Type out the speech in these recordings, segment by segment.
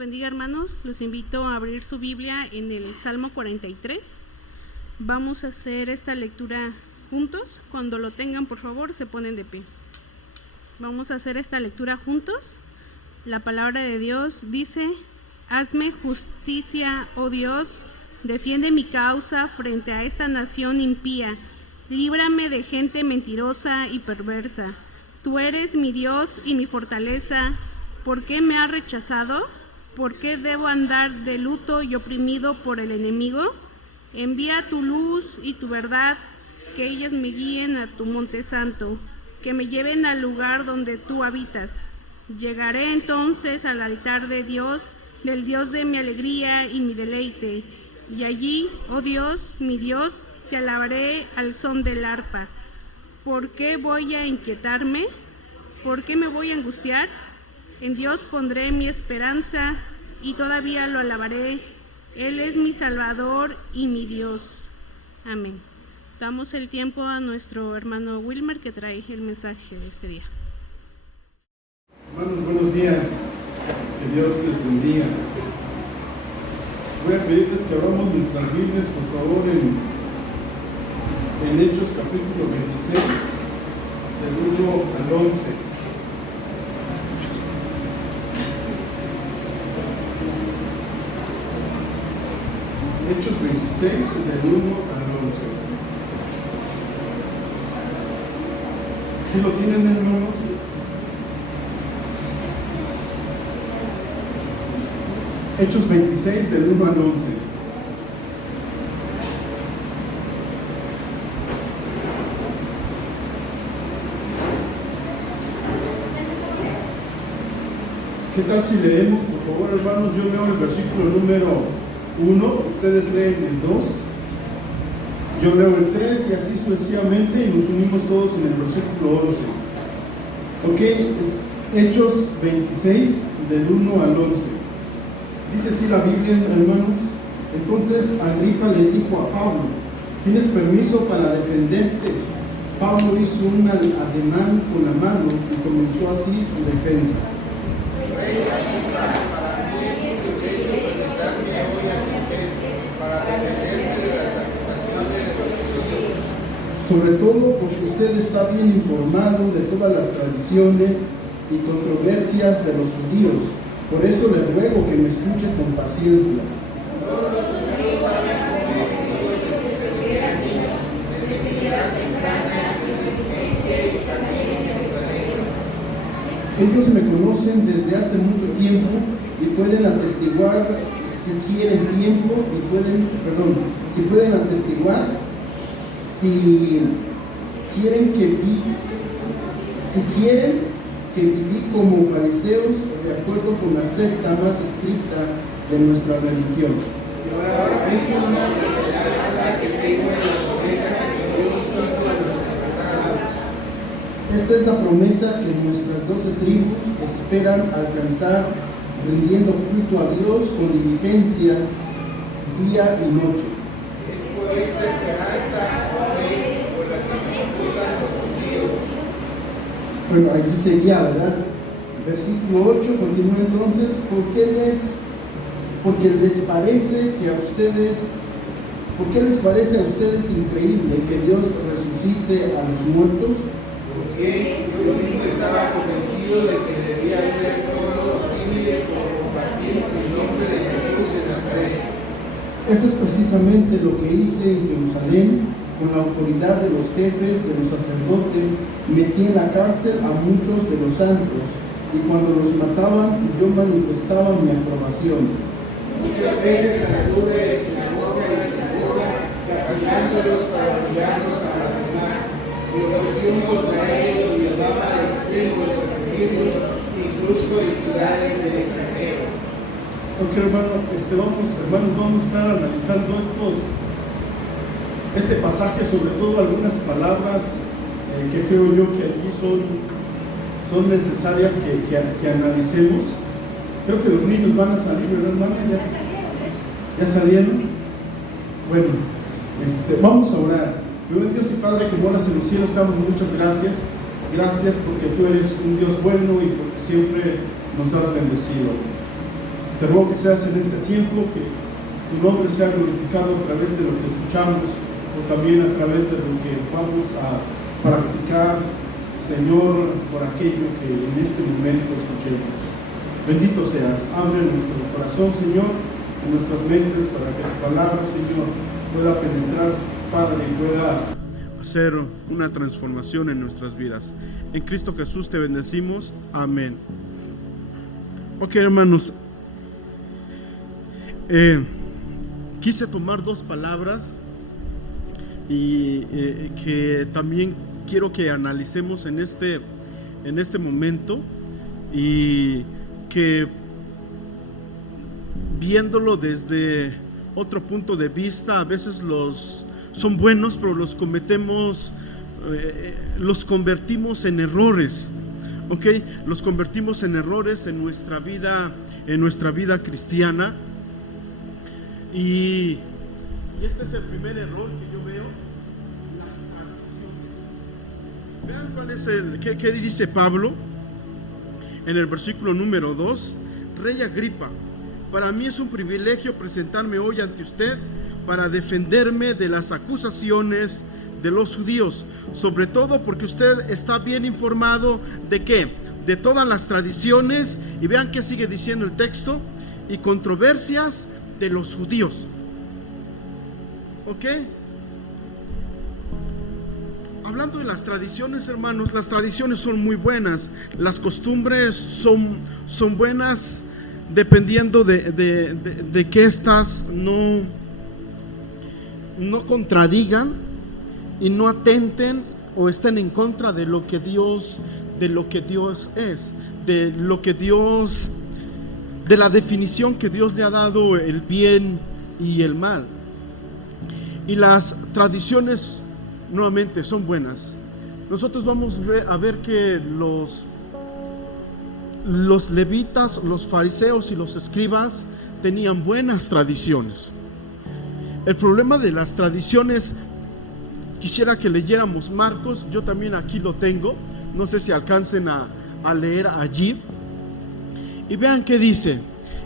bendiga, hermanos. Los invito a abrir su Biblia en el Salmo 43. Vamos a hacer esta lectura juntos. Cuando lo tengan, por favor, se ponen de pie. Vamos a hacer esta lectura juntos. La palabra de Dios dice: hazme justicia, oh Dios, defiende mi causa frente a esta nación impía. Líbrame de gente mentirosa y perversa. Tú eres mi Dios y mi fortaleza. ¿Por qué me has rechazado? ¿Por qué debo andar de luto y oprimido por el enemigo? Envía tu luz y tu verdad, que ellas me guíen a tu monte santo, que me lleven al lugar donde tú habitas. Llegaré entonces al altar de Dios, del Dios de mi alegría y mi deleite. Y allí, oh Dios, mi Dios, te alabaré al son del arpa. ¿Por qué voy a inquietarme? ¿Por qué me voy a angustiar? En Dios pondré mi esperanza y todavía lo alabaré. Él es mi Salvador y mi Dios. Amén. Damos el tiempo a nuestro hermano Wilmer, que trae el mensaje de este día. Hermanos, buenos días. Que Dios les bendiga. Voy a pedirles que abramos nuestras Biblias, por favor, en Hechos capítulo 26, del 1 al 11. Hechos 26, del 1 al 11. ¿Sí lo tienen, hermanos? Hechos 26, del 1 al 11. ¿Qué tal si leemos, por favor, hermanos? Yo leo el versículo número 1, ustedes leen el 2, yo leo el 3 y así sucesivamente, y nos unimos todos en el versículo 11. Ok, es Hechos 26, del 1 al 11. Dice así la Biblia, hermanos. Entonces Agripa le dijo a Pablo: ¿tienes permiso para defenderte? Pablo hizo un ademán con la mano y comenzó así su defensa. Sobre todo porque usted está bien informado de todas las tradiciones y controversias de los judíos. Por eso le ruego que me escuche con paciencia. Ellos me conocen desde hace mucho tiempo y pueden atestiguar si quieren tiempo si pueden atestiguar si quieren que viví como fariseos de acuerdo con la secta más estricta de nuestra religión. Y ahora mismo una esperanza que tengo en la promesa que Dios hizo a nuestros antepasados. Esta es la promesa que nuestras 12 tribus esperan alcanzar, rindiendo culto a Dios con diligencia día y noche. Es por esta esperanza por la que nos disputan los judíos. Bueno, aquí seguía, ¿verdad? Versículo 8 continúa entonces, porque les parece a ustedes increíble que Dios resucite a los muertos? Porque yo mismo estaba convencido de que debía hacer todo lo posible por compartir el nombre de Jesús en la fe. Esto es precisamente lo que hice en Jerusalén, con la autoridad de los jefes, de los sacerdotes, metí en la cárcel a muchos de los santos, y cuando los mataban yo manifestaba mi aprobación. Muchas veces anduve de sinagoga en sinagoga, castigándolos para obligarlos a blasfemar. Mi oposición contra ellos me llevaba al extremo de perseguirlos, incluso en ciudades del extranjero. Ok, hermanos, vamos a estar analizando este pasaje, sobre todo algunas palabras que creo yo que allí son necesarias que analicemos. Creo que los niños van a salir, ¿verdad, hermano? ¿Ya salieron? Bueno, vamos a orar. Dios y Padre que moras en los cielos, damos muchas gracias. Gracias porque tú eres un Dios bueno y porque siempre nos has bendecido. Te ruego que seas en este tiempo, que tu nombre sea glorificado a través de lo que escuchamos o también a través de lo que vamos a practicar, Señor, por aquello que en este momento escuchemos. Bendito seas, abre nuestro corazón, Señor, en nuestras mentes para que tu palabra, Señor, pueda penetrar, Padre, y pueda hacer una transformación en nuestras vidas. En Cristo Jesús te bendecimos, amén. Ok, hermanos, quise tomar dos palabras y que también quiero que analicemos en este momento, y que viéndolo desde otro punto de vista, a veces son buenos, pero los convertimos en errores. ¿Ok? Los convertimos en errores en nuestra vida cristiana. Y este es el primer error que yo veo: las tradiciones. Vean cuál es qué dice Pablo en el versículo número 2. Rey Agripa, para mí es un privilegio presentarme hoy ante usted para defenderme de las acusaciones de los judíos, sobre todo porque usted está bien informado de qué, de todas las tradiciones, y vean qué sigue diciendo el texto, y controversias de los judíos. ¿Ok? Hablando de las tradiciones, hermanos, las tradiciones son muy buenas, las costumbres son buenas, dependiendo de que éstas no contradigan y no atenten o estén en contra de lo que Dios es, de la definición que Dios le ha dado, el bien y el mal. Y las tradiciones nuevamente son buenas. Nosotros vamos a ver que los levitas, los fariseos y los escribas tenían buenas tradiciones. El problema de las tradiciones, quisiera que leyéramos Marcos, yo también aquí lo tengo, no sé si alcancen a leer allí, y vean qué dice: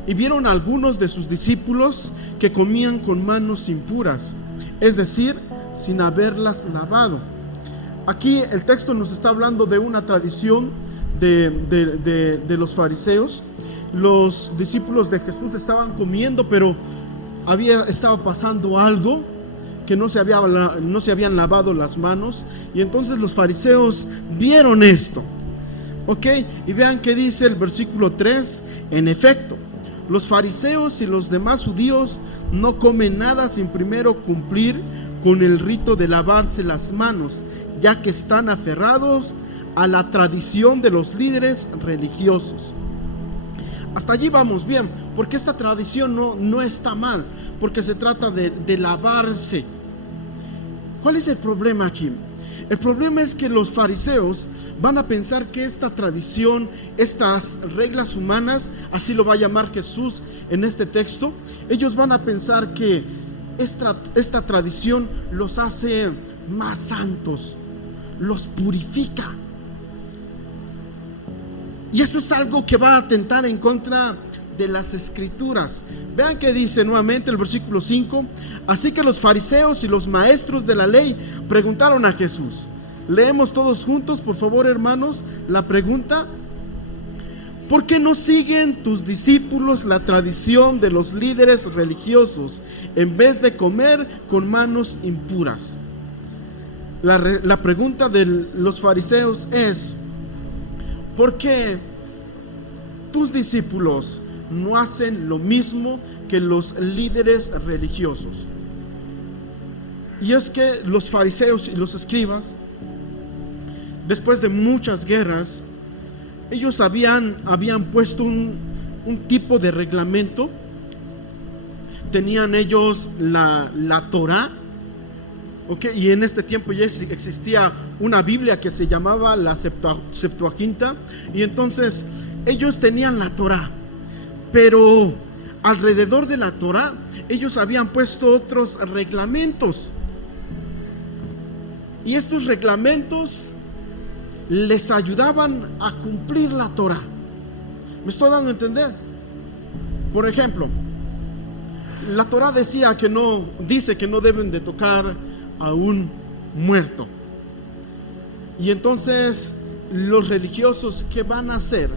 y vieron algunos de sus discípulos que comían con manos impuras, es decir, sin haberlas lavado. Aquí el texto nos está hablando de una tradición de los fariseos. Los discípulos de Jesús estaban comiendo, pero estaba pasando algo, que no se habían lavado las manos, y entonces los fariseos vieron esto. Ok, y vean qué dice el versículo 3: en efecto, los fariseos y los demás judíos no comen nada sin primero cumplir con el rito de lavarse las manos, ya que están aferrados a la tradición de los líderes religiosos. Hasta allí vamos bien, porque esta tradición no está mal, porque se trata de lavarse. ¿Cuál es el problema aquí? El problema es que los fariseos van a pensar que esta tradición, estas reglas humanas, así lo va a llamar Jesús en este texto, ellos van a pensar que esta tradición los hace más santos, los purifica. Y eso es algo que va a atentar en contra de las escrituras. Vean que dice nuevamente el versículo 5: así que los fariseos y los maestros de la ley preguntaron a Jesús. Leemos todos juntos, por favor, hermanos, la pregunta: ¿por qué no siguen tus discípulos la tradición de los líderes religiosos en vez de comer con manos impuras? La pregunta de los fariseos es: ¿por qué tus discípulos no hacen lo mismo que los líderes religiosos? Y es que los fariseos y los escribas, después de muchas guerras, ellos habían puesto un tipo de reglamento. Tenían ellos la Torá, ¿okay? Y en este tiempo ya existía una Biblia que se llamaba la Septuaginta. Y entonces ellos tenían la Torá, pero alrededor de la Torá ellos habían puesto otros reglamentos. Y estos reglamentos les ayudaban a cumplir la Torá. ¿Me estoy dando a entender? Por ejemplo, la Torá dice que no deben de tocar a un muerto. Y entonces los religiosos, ¿qué van a hacer?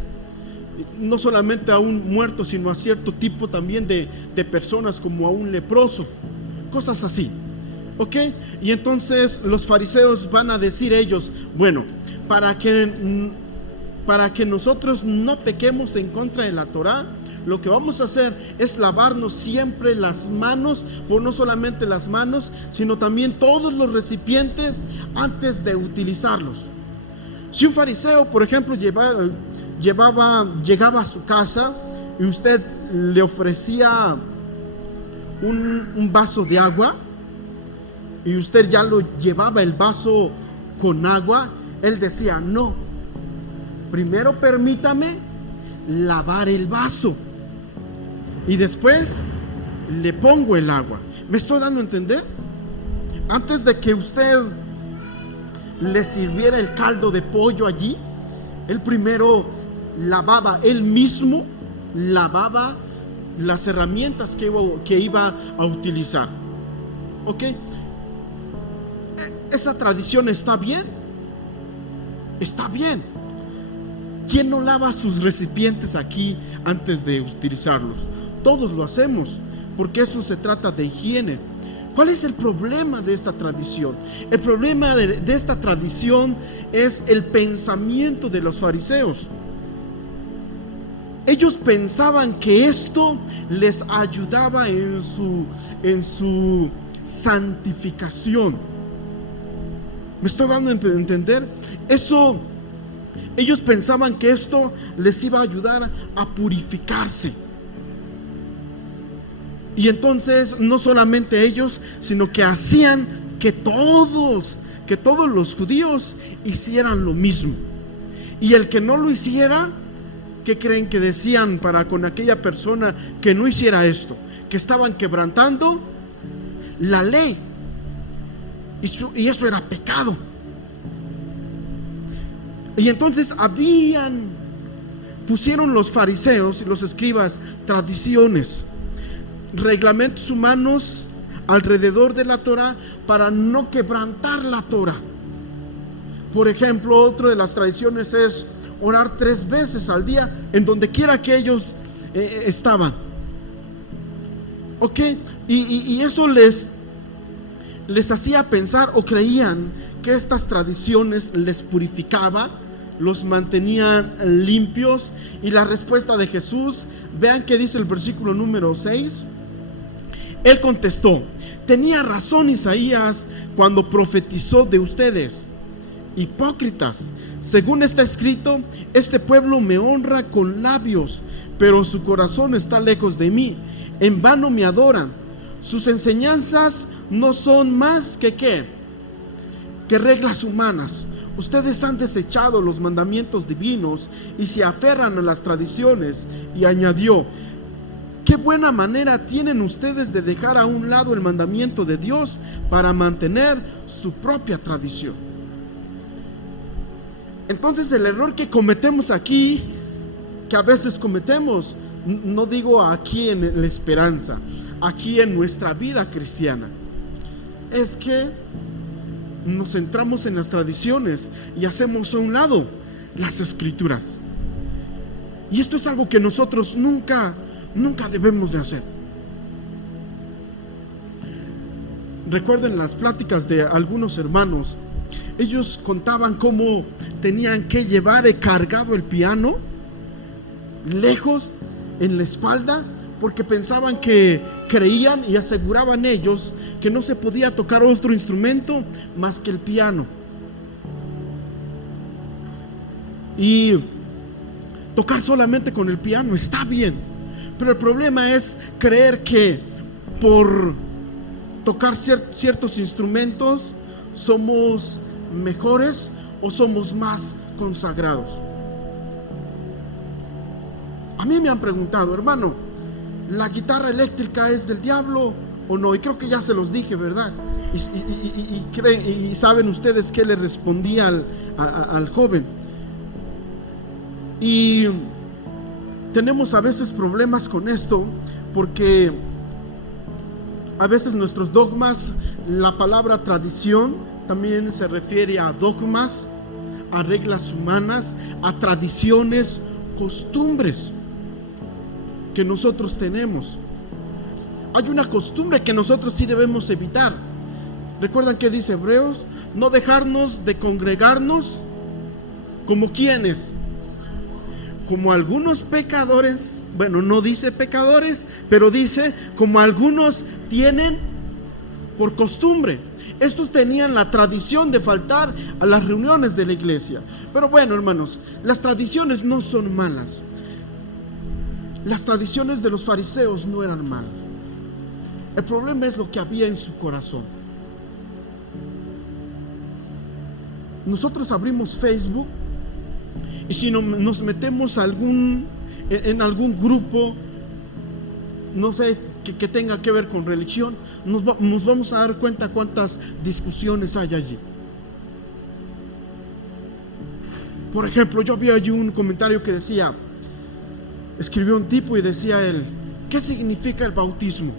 No solamente a un muerto, sino a cierto tipo también de personas, como a un leproso, cosas así, ¿ok? Y entonces los fariseos van a decir ellos: bueno, para que nosotros no pequemos en contra de la Torá, lo que vamos a hacer es lavarnos siempre las manos, pero no solamente las manos, sino también todos los recipientes antes de utilizarlos. Si un fariseo, por ejemplo, llegaba a su casa y usted le ofrecía un vaso de agua, y usted ya lo llevaba el vaso con agua, él decía: no, primero permítame lavar el vaso y después le pongo el agua. ¿Me estoy dando a entender? Antes de que usted le sirviera el caldo de pollo allí, él primero lavaba, él mismo lavaba las herramientas que iba a utilizar. ¿Ok? ¿Esa tradición está bien? Está bien. ¿Quién no lava sus recipientes aquí antes de utilizarlos? Todos lo hacemos, porque eso se trata de higiene. ¿Cuál es el problema de esta tradición? El problema de esta tradición es el pensamiento de los fariseos. Ellos pensaban que esto les ayudaba en su santificación. ¿Me estoy dando a entender? Ellos pensaban que esto les iba a ayudar a purificarse. Y entonces no solamente ellos, sino que hacían que todos los judíos hicieran lo mismo. Y el que no lo hiciera, ¿qué creen que decían con aquella persona que no hiciera esto? Que estaban quebrantando la ley. Y eso era pecado. Y entonces pusieron los fariseos y los escribas tradiciones, reglamentos humanos alrededor de la Torá para no quebrantar la Torá. Por ejemplo, otra de las tradiciones es orar 3 veces al día en donde quiera que ellos estaban. ¿Ok? Y eso les hacía pensar, o creían que estas tradiciones les purificaba, los mantenían limpios. Y la respuesta de Jesús, vean que dice el versículo número 6. Él contestó: tenía razón Isaías cuando profetizó de ustedes, hipócritas, Según está escrito, este pueblo me honra con labios, pero su corazón está lejos de mí. En vano me adoran. Sus enseñanzas no son más que ¿qué? Que reglas humanas. Ustedes han desechado los mandamientos divinos y se aferran a las tradiciones. Y añadió: qué buena manera tienen ustedes de dejar a un lado el mandamiento de Dios para mantener su propia tradición. Entonces el error que cometemos aquí, que a veces cometemos, no digo aquí en la esperanza, aquí en nuestra vida cristiana, es que nos centramos en las tradiciones y hacemos a un lado las escrituras. Y esto es algo que nosotros nunca debemos de hacer. Recuerden las pláticas de algunos hermanos. Ellos contaban cómo tenían que llevar cargado el piano lejos en la espalda, porque pensaban que creían y aseguraban ellos que no se podía tocar otro instrumento más que el piano. Y tocar solamente con el piano está bien, pero el problema es creer que por tocar ciertos instrumentos somos mejores o somos más consagrados. A mí me han preguntado: hermano, ¿la guitarra eléctrica es del diablo o no? Y creo que ya se los dije, ¿verdad? Y saben ustedes qué le respondí al joven. Y tenemos a veces problemas con esto, porque a veces nuestros dogmas, la palabra tradición también se refiere a dogmas, a reglas humanas, a tradiciones, costumbres que nosotros tenemos. Hay una costumbre que nosotros sí debemos evitar. ¿Recuerdan qué dice Hebreos? No dejarnos de congregarnos como quienes, como algunos pecadores. Bueno, no dice pecadores, pero dice como algunos tienen por costumbre. Estos tenían la tradición de faltar a las reuniones de la iglesia. Pero bueno, hermanos, las tradiciones no son malas. Las tradiciones de los fariseos no eran malas. El problema es lo que había en su corazón. Nosotros abrimos Facebook y si nos metemos en algún grupo, no sé, que tenga que ver con religión, nos vamos a dar cuenta cuántas discusiones hay allí. Por ejemplo, yo vi allí un comentario que decía, escribió un tipo y decía él: ¿qué significa el bautismo?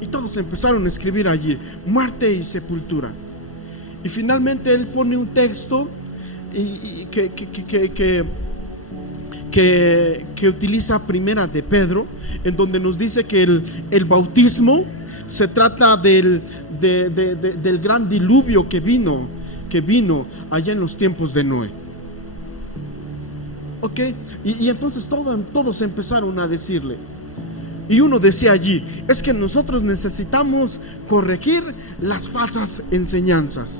Y todos empezaron a escribir allí: muerte y sepultura. Y finalmente él pone un texto que utiliza Primera de Pedro, en donde nos dice que el bautismo se trata del gran diluvio que vino allá en los tiempos de Noé. ¿Ok? Y entonces todos empezaron a decirle. Y uno decía allí: es que nosotros necesitamos corregir las falsas enseñanzas.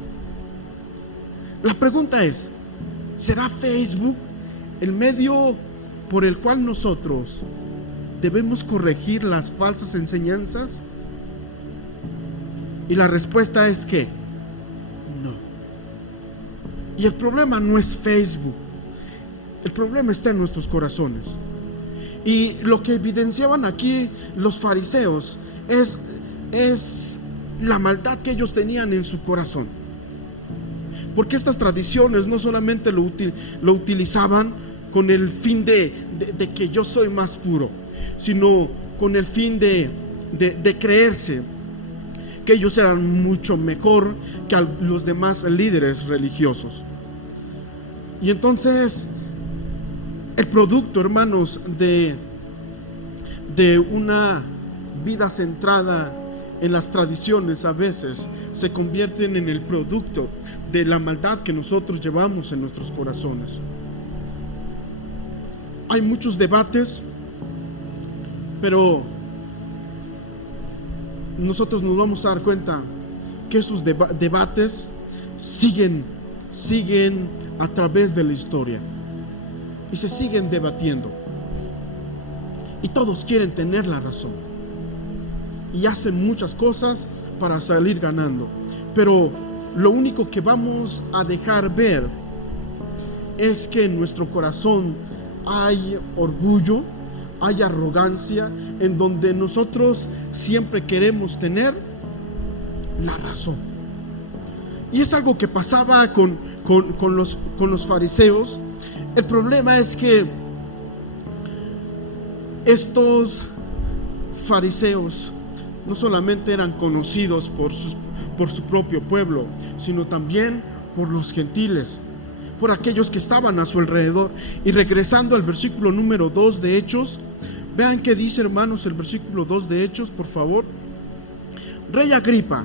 La pregunta es: ¿será Facebook el medio por el cual nosotros debemos corregir las falsas enseñanzas? Y la respuesta es que no. Y el problema no es Facebook, el problema está en nuestros corazones. Y lo que evidenciaban aquí los fariseos es la maldad que ellos tenían en su corazón. Porque estas tradiciones no solamente lo utilizaban con el fin de que yo soy más puro, sino con el fin de creerse que ellos eran mucho mejor que los demás líderes religiosos. Y entonces el producto, hermanos, de una vida centrada en las tradiciones, a veces se convierten en el producto de la maldad que nosotros llevamos en nuestros corazones. Hay muchos debates, pero nosotros nos vamos a dar cuenta que esos debates siguen siguen a través de la historia y se siguen debatiendo. Y todos quieren tener la razón. Y hacen muchas cosas para salir ganando. Pero lo único que vamos a dejar ver es que en nuestro corazón hay orgullo, hay arrogancia, en donde nosotros siempre queremos tener la razón. Y es algo que pasaba con los fariseos. El problema es que estos fariseos no solamente eran conocidos por su propio pueblo, sino también por los gentiles, por aquellos que estaban a su alrededor. Y regresando al versículo número 2 de Hechos, vean qué dice, hermanos, el versículo 2 de Hechos, por favor. Rey Agripa,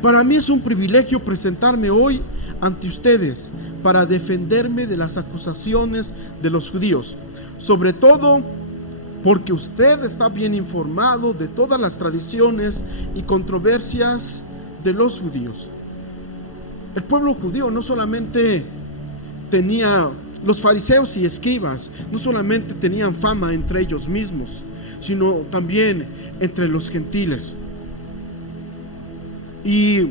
para mí es un privilegio presentarme hoy ante ustedes para defenderme de las acusaciones de los judíos, sobre todo porque usted está bien informado de todas las tradiciones y controversias de los judíos. El pueblo judío no solamente tenía, los fariseos y escribas no solamente tenían fama entre ellos mismos, sino también entre los gentiles. Y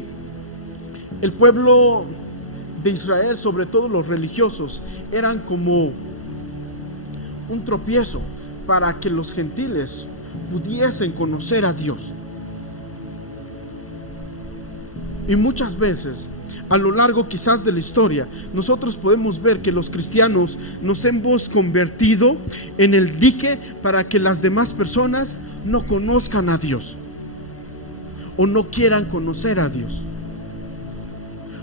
el pueblo de Israel, sobre todo los religiosos, eran como un tropiezo para que los gentiles pudiesen conocer a Dios. Y muchas veces, a lo largo quizás de la historia, nosotros podemos ver que los cristianos nos hemos convertido en el dique para que las demás personas no conozcan a Dios o no quieran conocer a Dios.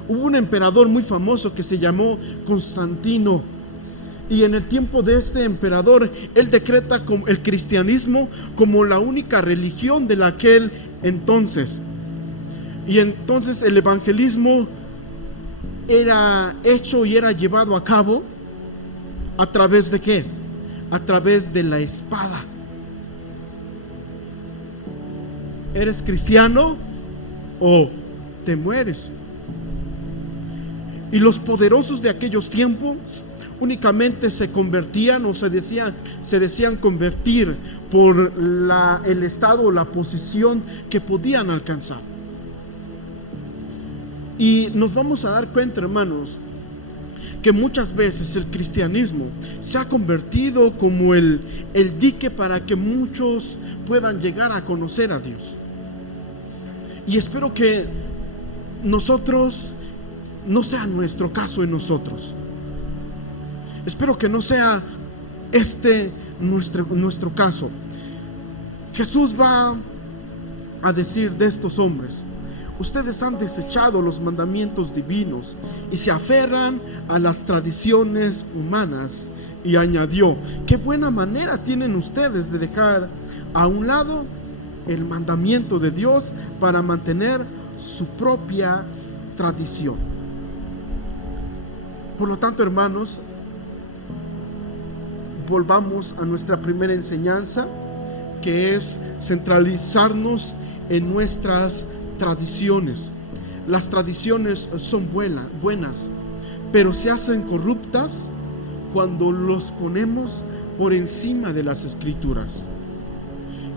Hubo un emperador muy famoso que se llamó Constantino. Y en el tiempo de este emperador, él decreta el cristianismo como la única religión de aquel entonces. Y entonces el evangelismo era hecho y era llevado a cabo ¿a través de qué? A través de la espada. ¿Eres cristiano o te mueres? Y los poderosos de aquellos tiempos únicamente se convertían o se decían convertir por el estado o la posición que podían alcanzar. Y nos vamos a dar cuenta, hermanos, que muchas veces el cristianismo se ha convertido como el dique para que muchos puedan llegar a conocer a Dios. Y espero que nosotros no sea nuestro caso en nosotros. Espero que no sea nuestro caso. Jesús va a decir de estos hombres: ustedes han desechado los mandamientos divinos y se aferran a las tradiciones humanas. Y añadió: qué buena manera tienen ustedes de dejar a un lado el mandamiento de Dios para mantener su propia tradición. Por lo tanto, hermanos, volvamos a nuestra primera enseñanza, que es centralizarnos en nuestras tradiciones. Las tradiciones son buenas, pero se hacen corruptas cuando los ponemos por encima de las escrituras.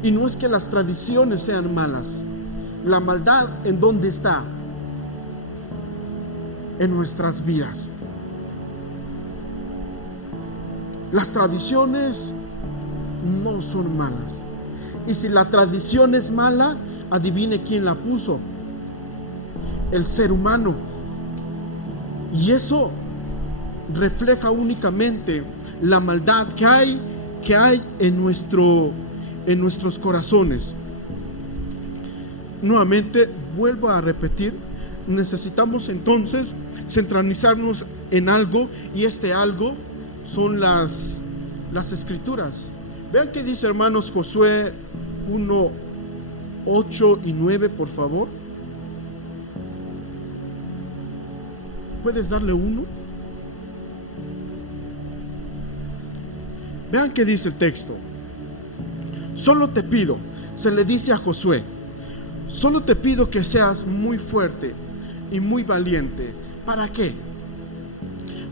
Y no es que las tradiciones sean malas. La maldad, ¿en dónde está? En nuestras vidas. Las tradiciones no son malas. Y si la tradición es mala, adivine quién la puso: el ser humano. Y eso refleja únicamente la maldad que hay en nuestros corazones. Nuevamente vuelvo a repetir: necesitamos entonces centralizarnos en algo, y este algo son las escrituras. Vean qué dice, hermanos, Josué 1, 8 y 9, por favor. ¿Puedes darle uno? Vean qué dice el texto. Solo te pido, se le dice a Josué, solo te pido que seas muy fuerte y muy valiente. ¿Para qué?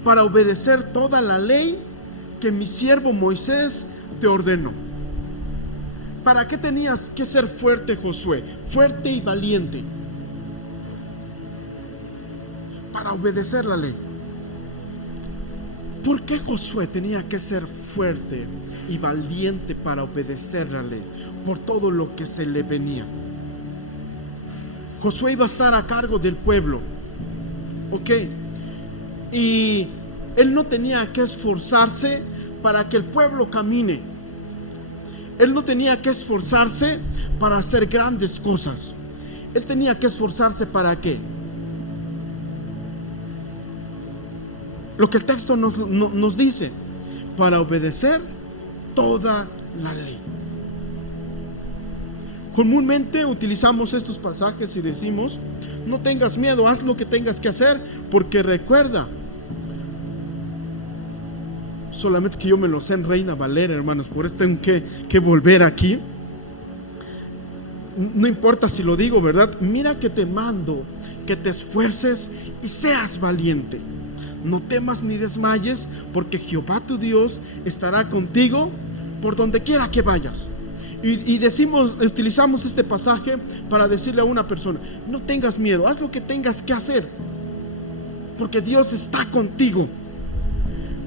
para obedecer toda la ley que mi siervo Moisés te ordenó. ¿Para qué tenías que ser fuerte, Josué? Fuerte y valiente. Para obedecer la ley. ¿Por qué Josué tenía que ser fuerte y valiente para obedecer la ley? Por todo lo que se le venía. Josué iba a estar a cargo del pueblo, ¿ok? Y él no tenía que esforzarse para que el pueblo camine. Él no tenía que esforzarse para hacer grandes cosas. Él tenía que esforzarse ¿para qué? Lo que el texto nos dice, para obedecer toda la ley. Comúnmente utilizamos estos pasajes y decimos: no tengas miedo, haz lo que tengas que hacer, porque recuerda. Solamente que yo me lo sé en Reina Valera, hermanos, por eso tengo que volver aquí. No importa si lo digo, ¿verdad? Mira que te mando que te esfuerces y seas valiente. No temas ni desmayes, porque Jehová tu Dios estará contigo por donde quiera que vayas. Y utilizamos este pasaje para decirle a una persona: no tengas miedo, haz lo que tengas que hacer, porque Dios está contigo.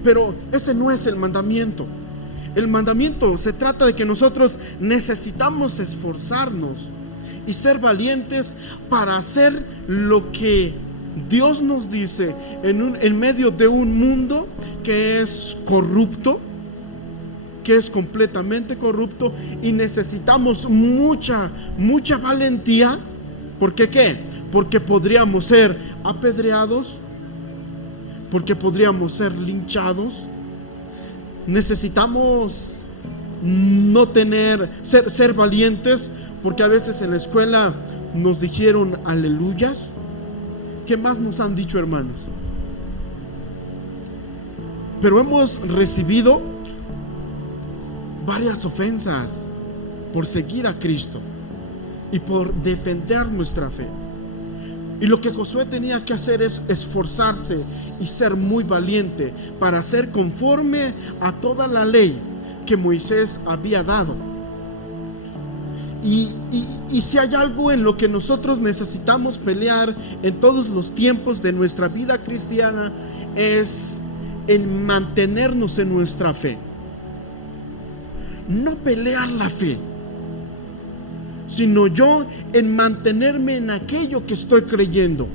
Pero ese no es el mandamiento. El mandamiento se trata de que nosotros necesitamos esforzarnos y ser valientes para hacer lo que Dios nos dice en medio de un mundo que es corrupto, que es completamente corrupto, y necesitamos mucha valentía. ¿Por qué qué? Porque podríamos ser apedreados, porque podríamos ser linchados. Necesitamos ser valientes, porque a veces en la escuela nos dijeron aleluyas. ¿Qué más nos han dicho, hermanos? Pero hemos recibido varias ofensas por seguir a Cristo y por defender nuestra fe. Y lo que Josué tenía que hacer es esforzarse y ser muy valiente para hacer conforme a toda la ley que Moisés había dado. Y si hay algo en lo que nosotros necesitamos pelear en todos los tiempos de nuestra vida cristiana, es en mantenernos en nuestra fe. No pelear la fe, sino yo en mantenerme en aquello que estoy creyendo.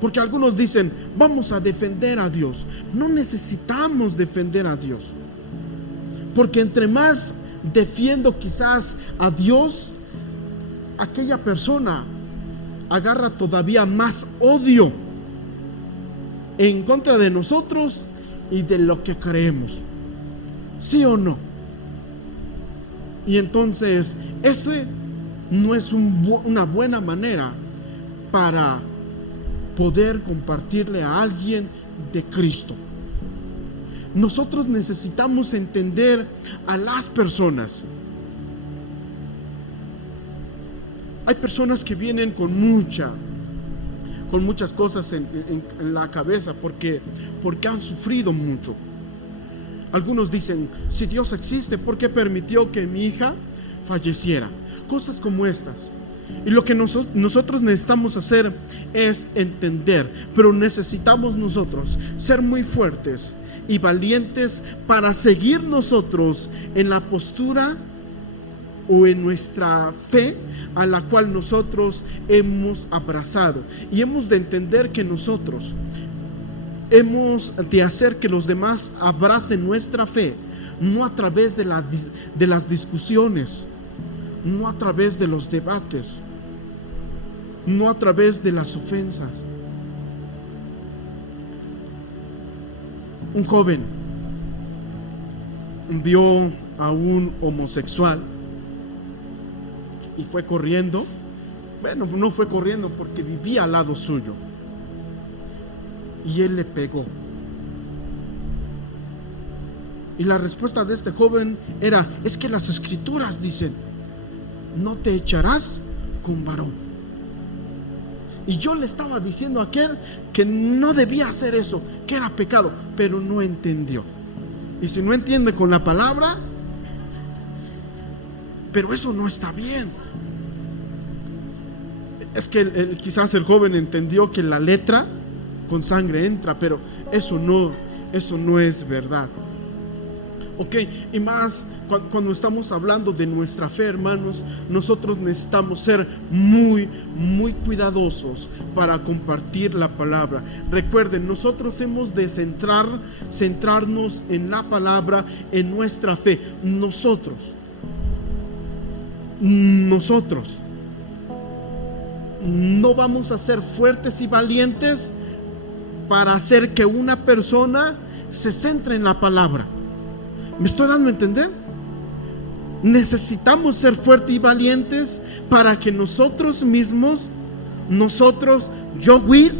Porque algunos dicen: vamos a defender a Dios. No necesitamos defender a Dios, porque entre más defiendo quizás a Dios, aquella persona agarra todavía más odio en contra de nosotros y de lo que creemos. ¿Sí o no? Y entonces ese no es una buena manera para poder compartirle a alguien de Cristo. Nosotros necesitamos entender a las personas. Hay personas que vienen con muchas cosas en la cabeza porque han sufrido mucho. Algunos dicen: si Dios existe, ¿por qué permitió que mi hija falleciera? Cosas como estas. Y lo que nosotros necesitamos hacer es entender, pero necesitamos nosotros ser muy fuertes y valientes para seguir nosotros en la postura o en nuestra fe a la cual nosotros hemos abrazado. Y hemos de entender que nosotros hemos de hacer que los demás abracen nuestra fe, no a través de las discusiones, no a través de los debates, no a través de las ofensas. Un joven vio a un homosexual y fue corriendo. Bueno, no fue corriendo porque vivía al lado suyo, y él le pegó. Y la respuesta de este joven era: es que las escrituras dicen: no te echarás con varón. Y yo le estaba diciendo a aquel que no debía hacer eso, que era pecado, pero no entendió. Y si no entiende con la palabra, pero eso no está bien. Es que quizás el joven entendió que la letra con sangre entra, pero eso no es verdad. Ok, y más cuando estamos hablando de nuestra fe, hermanos, nosotros necesitamos ser muy, muy cuidadosos para compartir la palabra. Recuerden, nosotros hemos de centrarnos en la palabra, en nuestra fe. Nosotros no vamos a ser fuertes y valientes para hacer que una persona se centre en la palabra. ¿Me estoy dando a entender? Necesitamos ser fuertes y valientes para que nosotros mismos, yo, Will,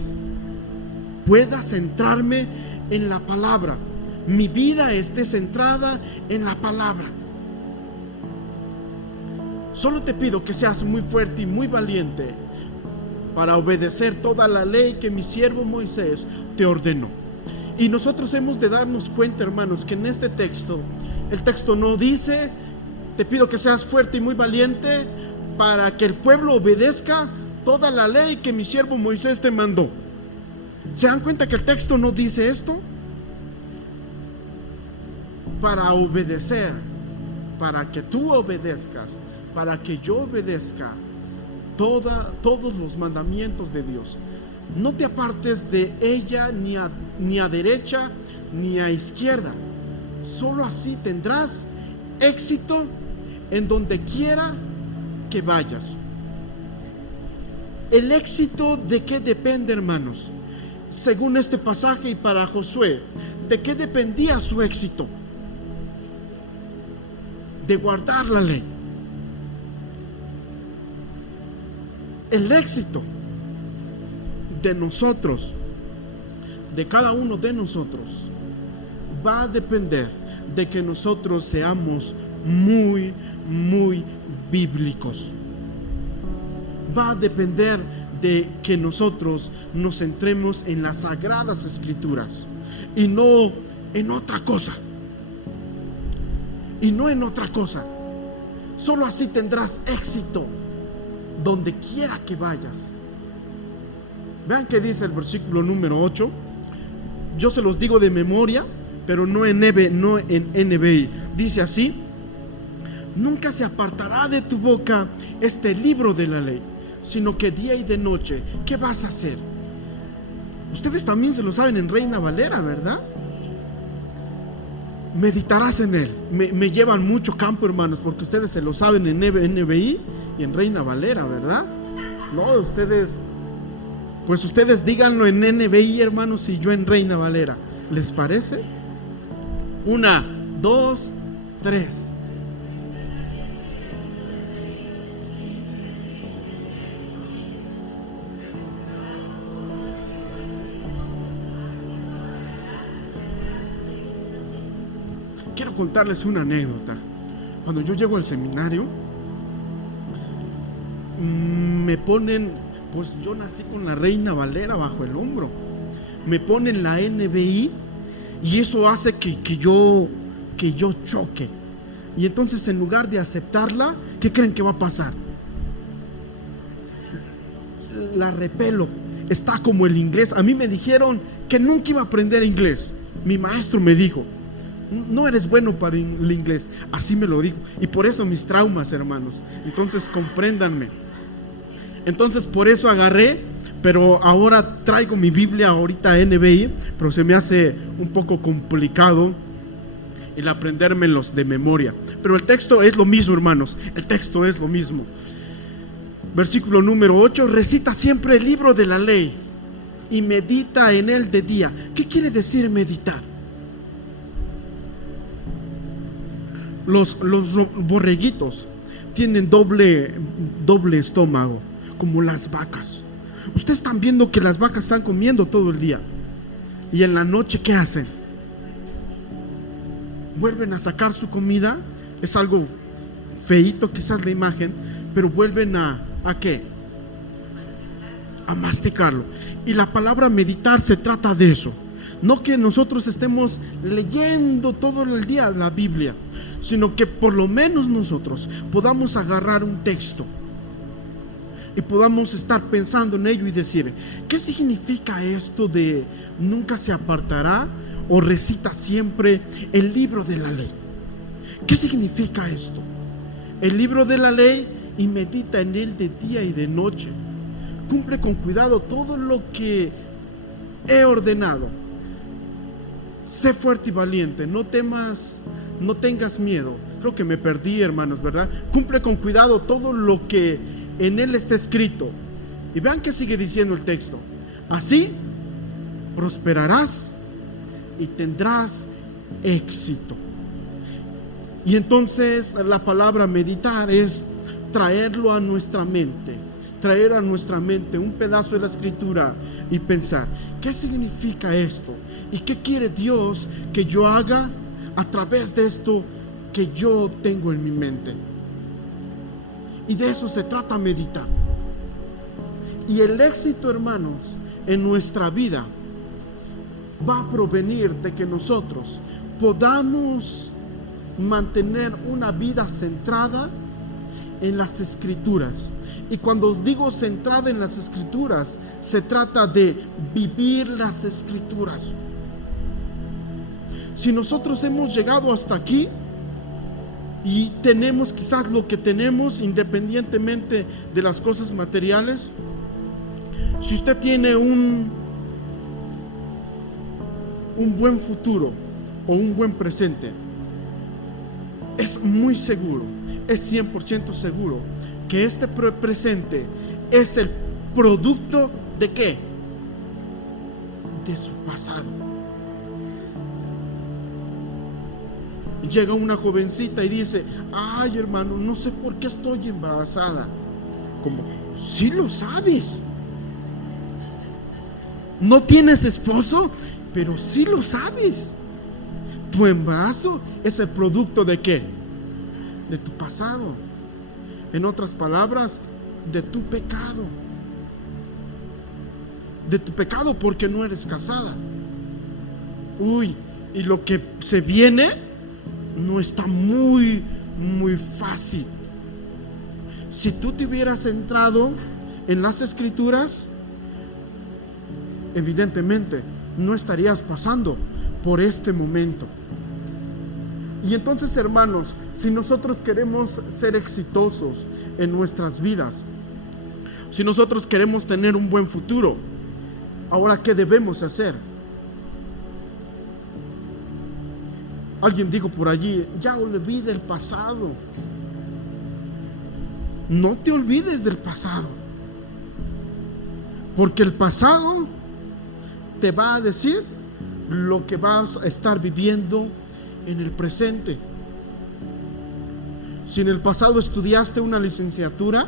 pueda centrarme en la palabra. Mi vida esté centrada en la palabra. Solo te pido que seas muy fuerte y muy valiente para obedecer toda la ley que mi siervo Moisés te ordenó. Y nosotros hemos de darnos cuenta, hermanos, que en este texto, el texto no dice: te pido que seas fuerte y muy valiente para que el pueblo obedezca toda la ley que mi siervo Moisés te mandó. ¿Se dan cuenta que el texto no dice esto? Para obedecer, para que tú obedezcas, para que yo obedezca todos los mandamientos de Dios. No te apartes de ella ni a derecha ni a izquierda. Solo así tendrás éxito en donde quiera que vayas. ¿El éxito de qué depende, hermanos? Según este pasaje y para Josué, ¿de qué dependía su éxito? De guardar la ley. El éxito de nosotros, de cada uno de nosotros, va a depender de que nosotros seamos muy, muy bíblicos. Va a depender de que nosotros nos centremos en las sagradas escrituras y no en otra cosa. Solo así tendrás éxito donde quiera que vayas. Vean qué dice el versículo número 8. Yo se los digo de memoria, pero no en NBI. Dice así: nunca se apartará de tu boca este libro de la ley, sino que día y de noche. ¿Qué vas a hacer? Ustedes también se lo saben en Reina Valera, ¿verdad? Meditarás en él. Me llevan mucho campo, hermanos, porque ustedes se lo saben en NBI y en Reina Valera, ¿verdad? No, ustedes díganlo en NBI, hermanos, y yo en Reina Valera. ¿Les parece? 1, 2, 3. Quiero contarles una anécdota. Cuando yo llego al seminario, me ponen, pues yo nací con la Reina Valera bajo el hombro. Me ponen la NBI y eso hace que yo choque. Y entonces, en lugar de aceptarla, ¿qué creen que va a pasar? La repelo. Está como el inglés. A mí me dijeron que nunca iba a aprender inglés. Mi maestro me dijo: no eres bueno para el inglés. Así me lo dijo. Y por eso mis traumas, hermanos. Entonces compréndanme. Entonces por eso agarré, pero ahora traigo mi Biblia ahorita NBI, pero se me hace un poco complicado el aprendérmelos de memoria. Pero el texto es lo mismo, hermanos. El texto es lo mismo. Versículo número 8: recita siempre el libro de la ley y medita en él de día. ¿Qué quiere decir meditar? Los borreguitos tienen doble estómago, como las vacas. Ustedes están viendo que las vacas están comiendo todo el día, y en la noche, ¿qué hacen? Vuelven a sacar su comida. Es algo feíto quizás la imagen, pero vuelven a ¿qué? a masticarlo. Y la palabra meditar se trata de eso. No que nosotros estemos leyendo todo el día la Biblia, sino que por lo menos nosotros podamos agarrar un texto y podamos estar pensando en ello y decir, ¿qué significa esto de nunca se apartará o recita siempre el libro de la ley? ¿Qué significa esto? El libro de la ley, y medita en él de día y de noche. Cumple con cuidado todo lo que he ordenado. Sé fuerte y valiente, no temas, no tengas miedo. Creo que me perdí, hermanos, ¿verdad? Cumple con cuidado todo lo que en él está escrito. Y vean que sigue diciendo el texto. Así prosperarás y tendrás éxito. Y entonces la palabra meditar es traerlo a nuestra mente, traer a nuestra mente un pedazo de la escritura y pensar, ¿qué significa esto? ¿Y qué quiere Dios que yo haga a través de esto que yo tengo en mi mente? Y de eso se trata meditar. Y el éxito, hermanos, en nuestra vida va a provenir de que nosotros podamos mantener una vida centrada en las escrituras. Y cuando digo centrada en las escrituras, se trata de vivir las escrituras. Si nosotros hemos llegado hasta aquí y tenemos quizás lo que tenemos, independientemente de las cosas materiales, si usted tiene un buen futuro o un buen presente, es muy seguro, es 100% seguro que este presente es el producto ¿de qué? De su pasado. Llega una jovencita y dice, ay hermano, no sé por qué estoy embarazada. Como, sí lo sabes. No tienes esposo, pero sí lo sabes. Tu embarazo es el producto ¿de qué? De tu pasado. En otras palabras, de tu pecado. De tu pecado porque no eres casada. Uy, y lo que se viene no está muy fácil. Si tú te hubieras centrado en las escrituras, evidentemente no estarías pasando por este momento. Y entonces, hermanos, si nosotros queremos ser exitosos en nuestras vidas, si nosotros queremos tener un buen futuro, ahora, ¿qué debemos hacer? Alguien dijo por allí, ya olvide el pasado. No te olvides del pasado, porque el pasado te va a decir lo que vas a estar viviendo en el presente. Si en el pasado estudiaste una licenciatura,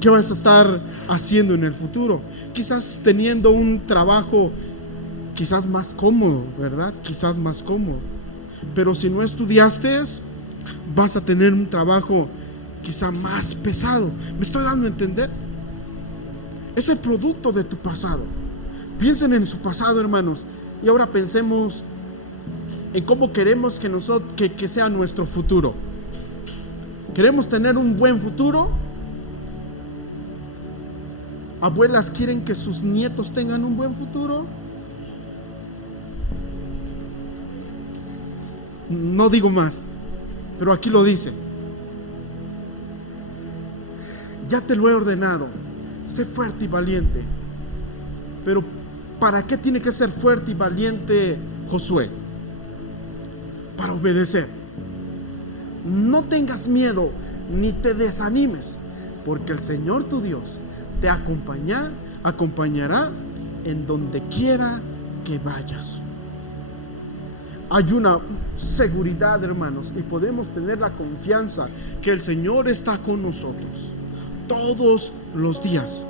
¿qué vas a estar haciendo en el futuro? Quizás teniendo un trabajo quizás más cómodo, ¿verdad? Quizás más cómodo. Pero si no estudiaste, vas a tener un trabajo quizá más pesado. ¿Me estoy dando a entender? Es el producto de tu pasado. Piensen en su pasado, hermanos, y ahora pensemos en cómo queremos que sea nuestro futuro. ¿Queremos tener un buen futuro? ¿Abuelas quieren que sus nietos tengan un buen futuro? No digo más, pero aquí lo dice. Ya te lo he ordenado, sé fuerte y valiente. Pero ¿para qué tiene que ser fuerte y valiente Josué? Para obedecer. No tengas miedo ni te desanimes, porque el Señor tu Dios te acompañará en donde quiera que vayas. Hay una seguridad, hermanos, y podemos tener la confianza que el Señor está con nosotros todos los días.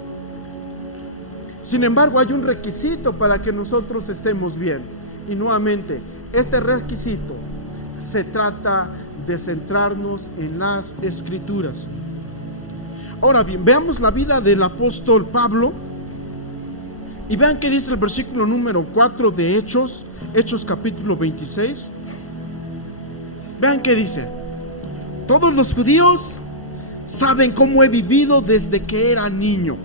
Sin embargo, hay un requisito para que nosotros estemos bien. Y nuevamente, este requisito se trata de centrarnos en las escrituras. Ahora bien, veamos la vida del apóstol Pablo y vean qué dice el versículo número 4 de Hechos capítulo 26. Vean qué dice: todos los judíos saben cómo he vivido desde que era niño,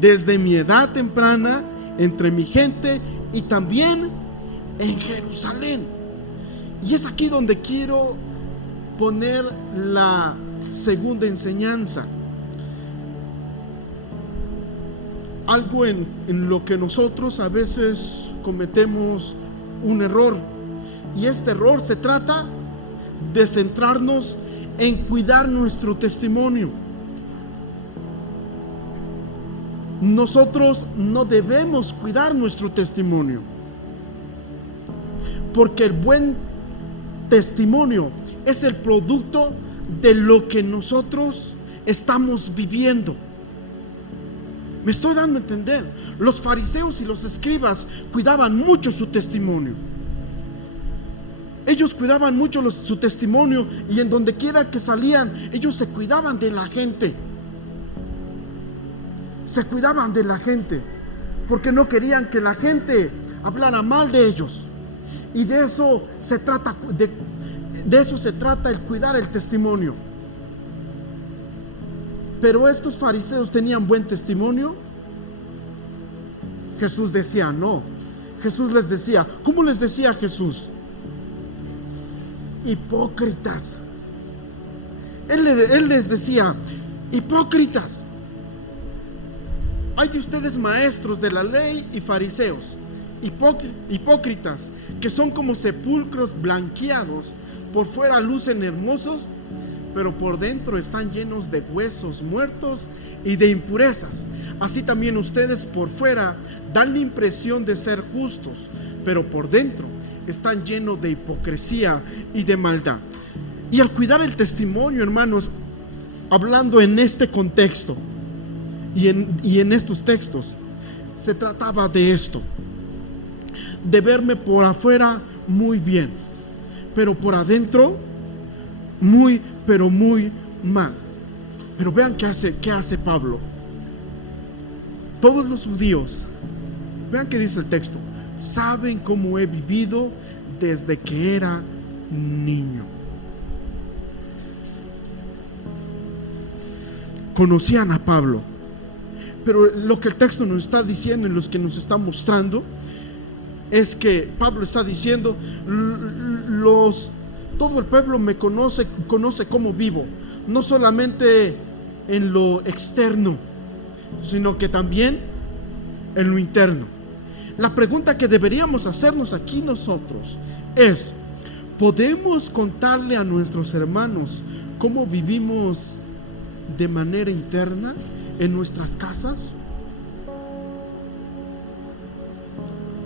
desde mi edad temprana, entre mi gente y también en Jerusalén. Y es aquí donde quiero poner la segunda enseñanza. Algo en lo que nosotros a veces cometemos un error. Y este error se trata de centrarnos en cuidar nuestro testimonio. Nosotros no debemos cuidar nuestro testimonio, porque el buen testimonio es el producto de lo que nosotros estamos viviendo. Me estoy dando a entender. Los fariseos y los escribas cuidaban mucho su testimonio. Ellos cuidaban mucho su testimonio, y en donde quiera que salían, ellos se cuidaban de la gente. Se cuidaban de la gente, porque no querían que la gente hablara mal de ellos. Y de eso se trata, de eso se trata el cuidar el testimonio. Pero estos fariseos tenían buen testimonio. Jesús decía no. Jesús les decía, ¿cómo les decía Jesús? Hipócritas. Él les decía, hipócritas. Hay de ustedes, maestros de la ley y fariseos, hipócritas, que son como sepulcros blanqueados. Por fuera lucen hermosos, pero por dentro están llenos de huesos muertos y de impurezas. Así también ustedes por fuera dan la impresión de ser justos, pero por dentro están llenos de hipocresía y de maldad. Y al cuidar el testimonio, hermanos, hablando en este contexto y en estos textos, se trataba de esto: de verme por afuera muy bien, pero por adentro muy, pero muy mal. Pero vean qué hace Pablo. Todos los judíos, vean qué dice el texto, saben cómo he vivido desde que era niño. Conocían a Pablo, pero lo que el texto nos está diciendo y lo que nos está mostrando es que Pablo está diciendo, todo el pueblo me conoce cómo vivo, no solamente en lo externo, sino que también en lo interno. La pregunta que deberíamos hacernos aquí nosotros es: ¿podemos contarle a nuestros hermanos cómo vivimos de manera interna en nuestras casas?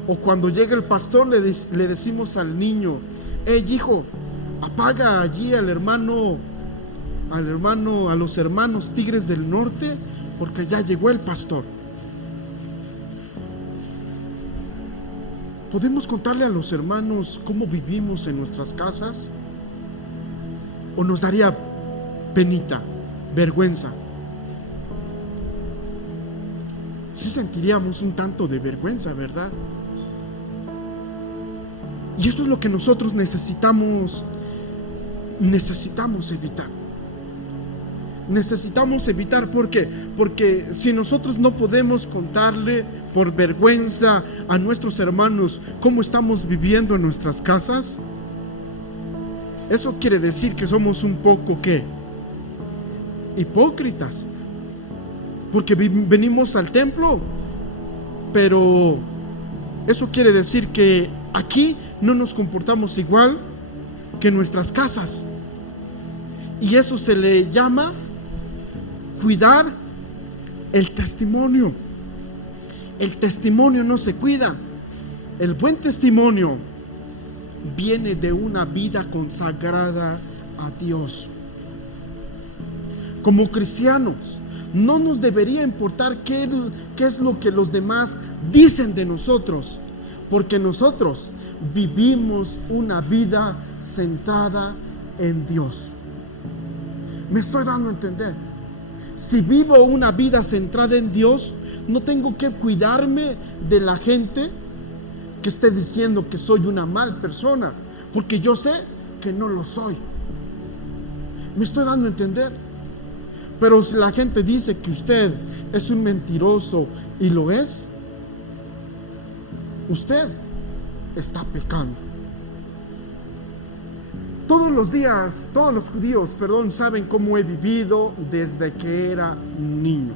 O cuando llega el pastor le decimos al niño: hey hijo, apaga allí a los hermanos Tigres del Norte, porque ya llegó el pastor. ¿Podemos contarle a los hermanos cómo vivimos en nuestras casas? ¿O nos daría penita, vergüenza? Sí sentiríamos un tanto de vergüenza, ¿verdad? Y eso es lo que nosotros necesitamos evitar. Necesitamos evitar, ¿por qué? Porque si nosotros no podemos contarle por vergüenza a nuestros hermanos cómo estamos viviendo en nuestras casas, eso quiere decir que somos un poco, ¿qué? Hipócritas. Porque venimos al templo, pero eso quiere decir que aquí no nos comportamos igual que en nuestras casas. Y eso se le llama cuidar el testimonio. El testimonio no se cuida. El buen testimonio viene de una vida consagrada a Dios. Como cristianos, no nos debería importar qué es lo que los demás dicen de nosotros, porque nosotros vivimos una vida centrada en Dios. Me estoy dando a entender. Si vivo una vida centrada en Dios, no tengo que cuidarme de la gente que esté diciendo que soy una mal persona, porque yo sé que no lo soy. Me estoy dando a entender. Pero si la gente dice que usted es un mentiroso y lo es, usted está pecando. Todos los días, todos los judíos, saben cómo he vivido desde que era niño.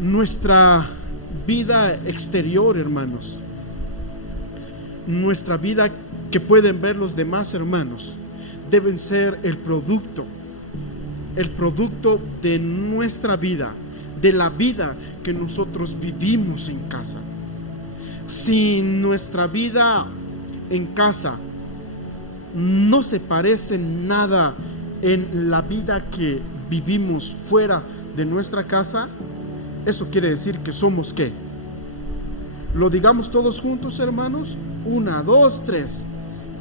Nuestra vida exterior, hermanos, nuestra vida que pueden ver los demás hermanos, deben ser el producto de nuestra vida, de la vida que nosotros vivimos en casa. Si nuestra vida en casa no se parece nada en la vida que vivimos fuera de nuestra casa, eso quiere decir que somos ¿qué? Lo digamos todos juntos, hermanos. 1, 2, 3.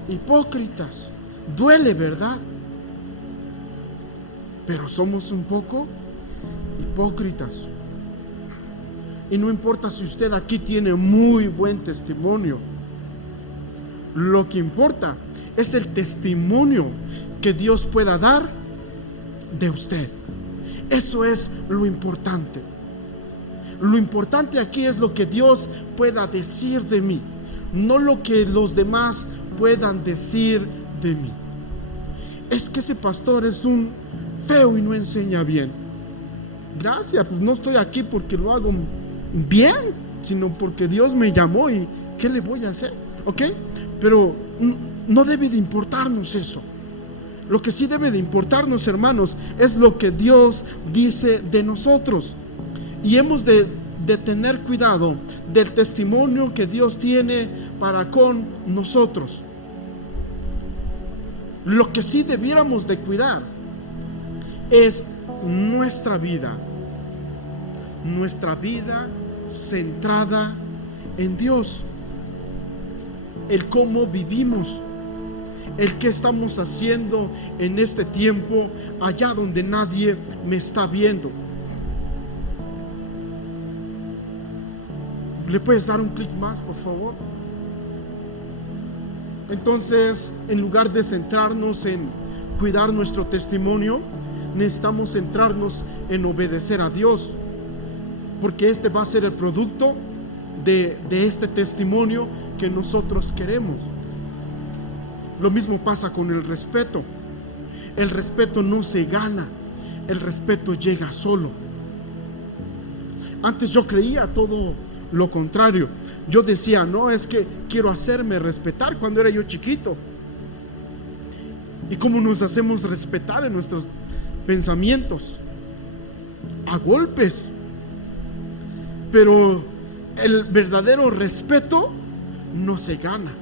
Hipócritas. Duele, ¿verdad? Pero somos un poco hipócritas. Y no importa si usted aquí tiene muy buen testimonio. Lo que importa es el testimonio que Dios pueda dar de usted. Eso es lo importante. Lo importante aquí es lo que Dios pueda decir de mí, no lo que los demás puedan decir de mí. Es que ese pastor es un feo y no enseña bien. Gracias, pues no estoy aquí porque lo hago bien, sino porque Dios me llamó y ¿qué le voy a hacer? ¿Ok? Pero no debe de importarnos eso. Lo que sí debe de importarnos, hermanos, es lo que Dios dice de nosotros. Y hemos de tener cuidado del testimonio que Dios tiene para con nosotros. Lo que sí debiéramos de cuidar es nuestra vida centrada en Dios, el cómo vivimos, el qué estamos haciendo en este tiempo, allá donde nadie me está viendo. ¿Le puedes dar un clic más, por favor? Entonces, en lugar de centrarnos en cuidar nuestro testimonio, necesitamos centrarnos en obedecer a Dios, porque este va a ser el producto de este testimonio que nosotros queremos. Lo mismo pasa con el respeto. El respeto no se gana, el respeto llega solo. Antes yo creía todo lo contrario. Yo decía, no, es que quiero hacerme respetar cuando era yo chiquito. ¿Y cómo nos hacemos respetar en nuestros pensamientos? A golpes. Pero el verdadero respeto no se gana.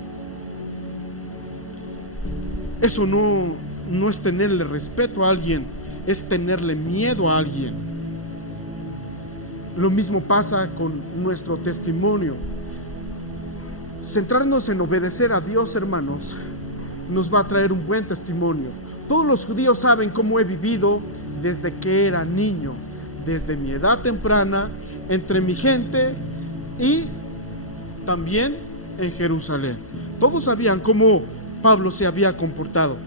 Eso no es tenerle respeto a alguien, es tenerle miedo a alguien. Lo mismo pasa con nuestro testimonio. Centrarnos en obedecer a Dios, hermanos, nos va a traer un buen testimonio. Todos los judíos saben cómo he vivido desde que era niño, desde mi edad temprana, entre mi gente y también en Jerusalén. Todos sabían cómo Pablo se había comportado.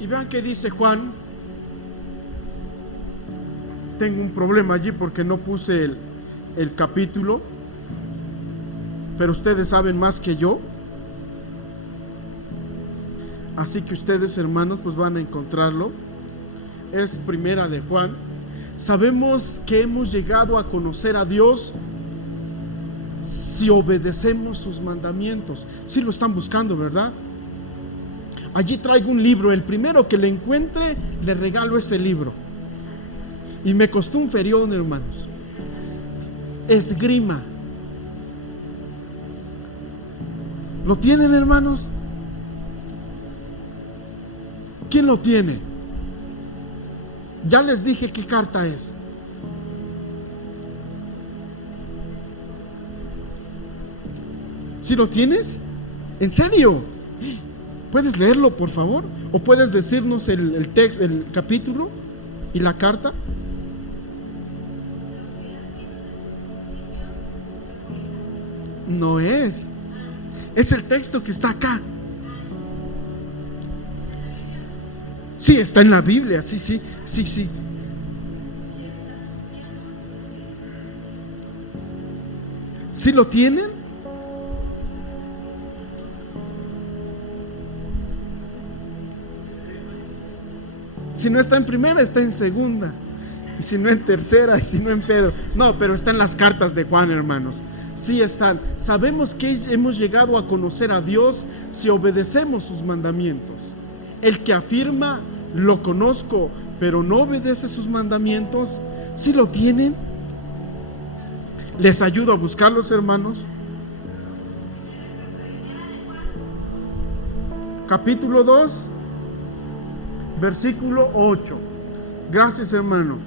Y vean qué dice Juan. Tengo un problema allí porque no puse el capítulo, pero ustedes saben más que yo, así que ustedes, hermanos, pues van a encontrarlo. Es Primera de Juan. Sabemos que hemos llegado a conocer a Dios si obedecemos sus mandamientos. Si lo están buscando, ¿verdad? Allí traigo un libro. El primero que le encuentre, le regalo ese libro. Y me costó un ferión, hermanos. Esgrima. ¿Lo tienen, hermanos? ¿Quién lo tiene? Ya les dije qué carta es. ¿Sí lo tienes? ¿En serio? ¿Puedes leerlo, por favor? ¿O puedes decirnos el texto, el capítulo y la carta? No es. Es el texto que está acá. Sí, está en la Biblia, sí. ¿Sí lo tienen? Si no está en primera, está en segunda. Y si no en tercera, y si no en Pedro. No, pero está en las cartas de Juan, hermanos. Sí están. Sabemos que hemos llegado a conocer a Dios si obedecemos sus mandamientos. El que afirma, lo conozco, pero no obedece sus mandamientos, ¿sí lo tienen? Les ayudo a buscarlos, hermanos. Capítulo 2, versículo 8. Gracias, hermano.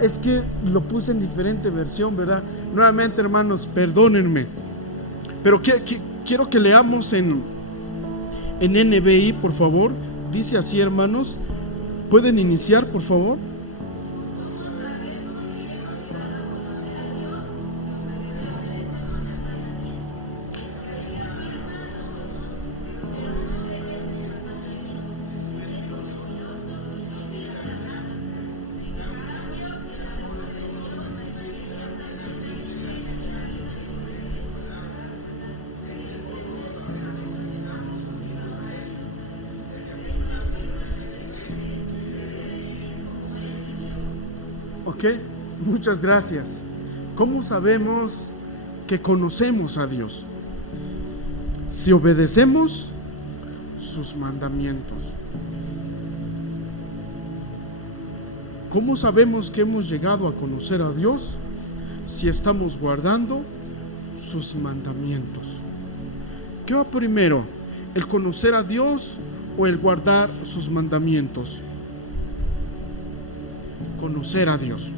Es que lo puse en diferente versión, ¿verdad? Nuevamente, hermanos, perdónenme. Pero quiero que leamos en NBI, por favor. Dice así, hermanos. ¿Pueden iniciar, por favor? Ok, muchas gracias. ¿Cómo sabemos que conocemos a Dios? Si obedecemos sus mandamientos. ¿Cómo sabemos que hemos llegado a conocer a Dios? Si estamos guardando sus mandamientos. ¿Qué va primero? ¿El conocer a Dios o el guardar sus mandamientos? Conocer a Dios.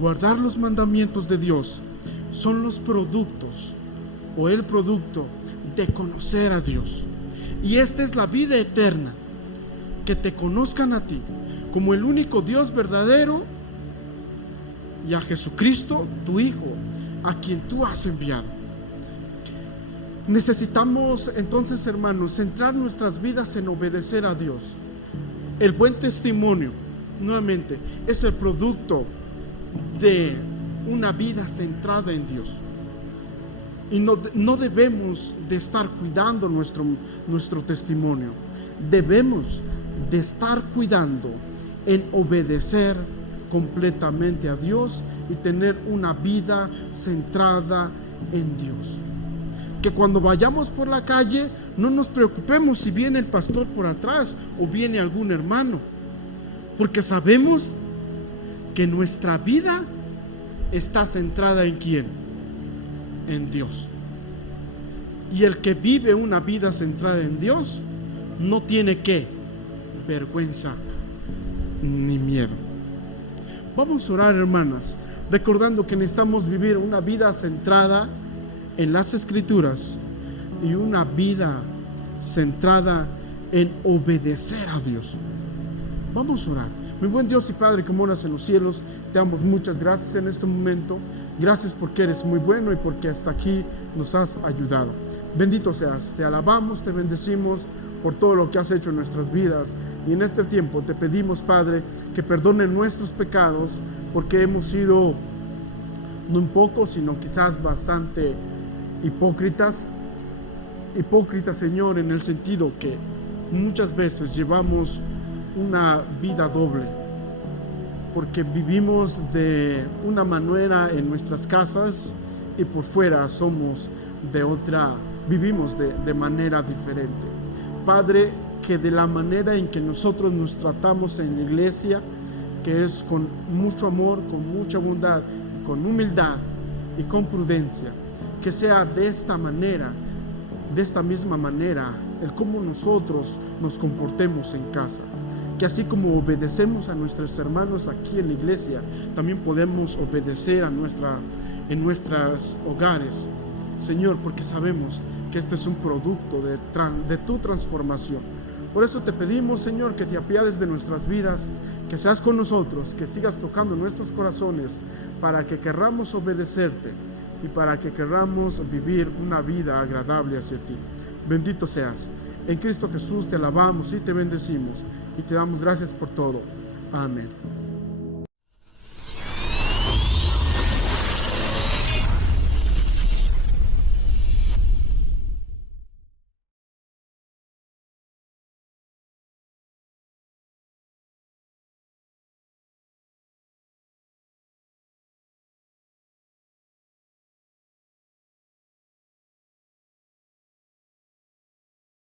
Guardar los mandamientos de Dios son los productos o el producto de conocer a Dios. Y esta es la vida eterna, que te conozcan a ti como el único Dios verdadero y a Jesucristo, tu Hijo, a quien tú has enviado. Necesitamos entonces, hermanos, centrar nuestras vidas en obedecer a Dios. El buen testimonio, nuevamente, es el producto de una vida centrada en Dios. Y no debemos de estar cuidando nuestro testimonio. Debemos de estar cuidando en obedecer completamente a Dios y tener una vida centrada en Dios. Que cuando vayamos por la calle no nos preocupemos si viene el pastor por atrás o viene algún hermano, porque sabemos que nuestra vida está centrada en ¿quién? En Dios. Y el que vive una vida centrada en Dios no tiene ¿qué? Vergüenza ni miedo. Vamos a orar, hermanas, recordando que necesitamos vivir una vida centrada en las Escrituras y una vida centrada en obedecer a Dios. Vamos a orar. Mi buen Dios y Padre que moras en los cielos, te damos muchas gracias en este momento. Gracias porque eres muy bueno y porque hasta aquí nos has ayudado. Bendito seas, te alabamos, te bendecimos por todo lo que has hecho en nuestras vidas. Y en este tiempo te pedimos, Padre, que perdonen nuestros pecados, porque hemos sido no un poco, sino quizás bastante hipócritas, Señor, en el sentido que muchas veces llevamos una vida doble, porque vivimos de una manera en nuestras casas y por fuera somos de otra, vivimos de manera diferente. Padre, que de la manera en que nosotros nos tratamos en la iglesia, que es con mucho amor, con mucha bondad, con humildad y con prudencia, que sea de esta manera, de esta misma manera, el cómo nosotros nos comportemos en casa. Que así como obedecemos a nuestros hermanos aquí en la iglesia, también podemos obedecer en nuestros hogares. Señor, porque sabemos que este es un producto de tu transformación. Por eso te pedimos, Señor, que te apiades de nuestras vidas, que seas con nosotros, que sigas tocando nuestros corazones para que querramos obedecerte y para que querramos vivir una vida agradable hacia ti. Bendito seas. En Cristo Jesús te alabamos y te bendecimos y te damos gracias por todo. Amén.